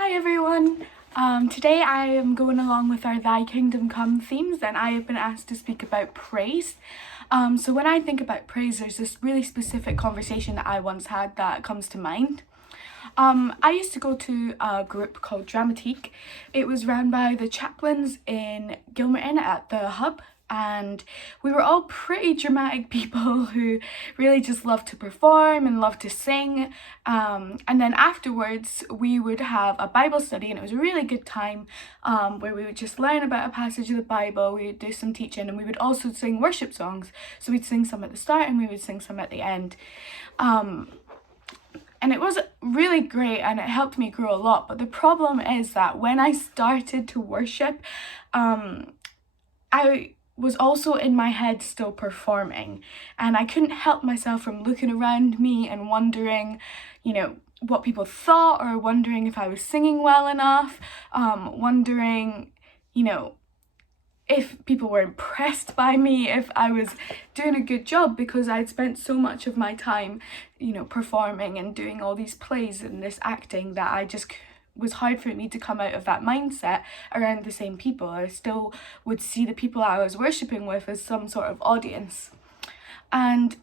Hi everyone! Today I am going along with our Thy Kingdom Come themes, and I have been asked to speak about praise. So when I think about praise, there's this really specific conversation that I once had that comes to mind. I used to go to a group called Dramatique. It was run by the chaplains in Gilmerton at the Hub, and we were all pretty dramatic people who really just loved to perform and loved to sing. And then afterwards we would have a Bible study, and it was a really good time where we would just learn about a passage of the Bible, we would do some teaching, and we would also sing worship songs. So we'd sing some at the start and we would sing some at the end. And it was really great and it helped me grow a lot. But the problem is that when I started to worship, I was also in my head still performing, and I couldn't help myself from looking around me and wondering, what people thought, or wondering if I was singing well enough, wondering, if people were impressed by me, if I was doing a good job, because I'd spent so much of my time, performing and doing all these plays and this acting, that I just was hard for me to come out of that mindset around the same people. I still would see the people I was worshipping with as some sort of audience. And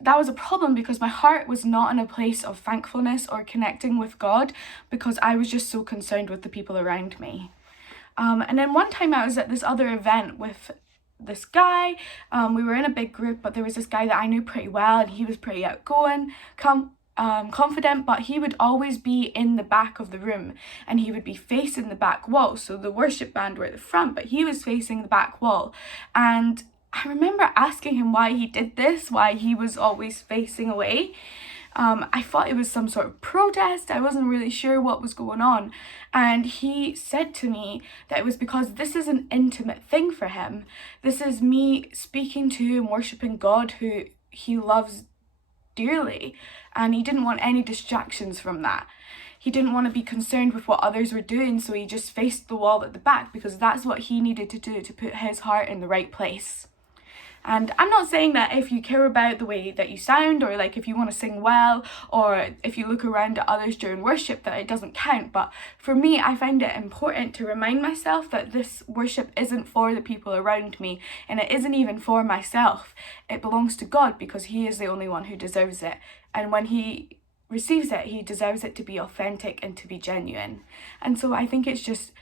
that was a problem because my heart was not in a place of thankfulness or connecting with God, because I was just so concerned with the people around me. And then one time I was at this other event with this guy. We were in a big group, but there was this guy that I knew pretty well, and he was pretty outgoing, confident, but he would always be in the back of the room, and he would be facing the back wall. So the worship band were at the front, but he was facing the back wall. And I remember asking him why he did this, why he was always facing away. I thought it was some sort of protest. I wasn't really sure what was going on. And he said to me that it was because this is an intimate thing for him. This is me speaking to and worshipping God, who he loves dearly, and he didn't want any distractions from that. He didn't want to be concerned with what others were doing, so he just faced the wall at the back, because that's what he needed to do to put his heart in the right place. And I'm not saying that if you care about the way that you sound, or like if you want to sing well, or if you look around at others during worship, that it doesn't count. But for me, I find it important to remind myself that this worship isn't for the people around me, and it isn't even for myself. It belongs to God, because he is the only one who deserves it. And when he receives it, he deserves it to be authentic and to be genuine. And so I think it's just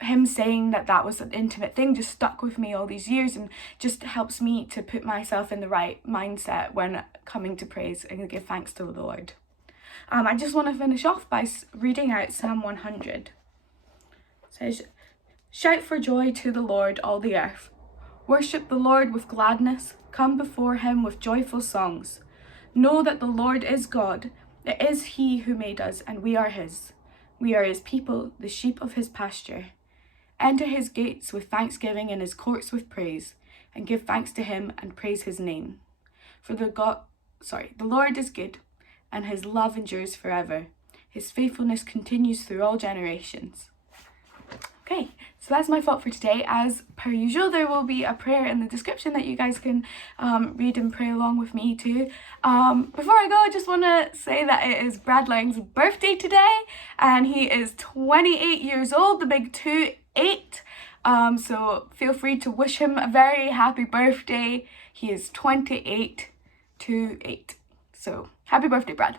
him saying that was an intimate thing just stuck with me all these years, and just helps me to put myself in the right mindset when coming to praise and give thanks to the Lord. I just want to finish off by reading out Psalm 100. It says, "Shout for joy to the Lord, all the earth. Worship the Lord with gladness. Come before him with joyful songs. Know that the Lord is God. It is he who made us, and we are his. We are his people, the sheep of his pasture. Enter his gates with thanksgiving and his courts with praise, and give thanks to him and praise his name. For the Lord is good, and his love endures forever. His faithfulness continues through all generations." Okay, so that's my thought for today. As per usual, there will be a prayer in the description that you guys can read and pray along with me too. Before I go, I just want to say that it is Brad Lang's birthday today, and he is 28 years old, the big 2-8. So feel free to wish him a very happy birthday. He is 28 to 8. So happy birthday, Brad.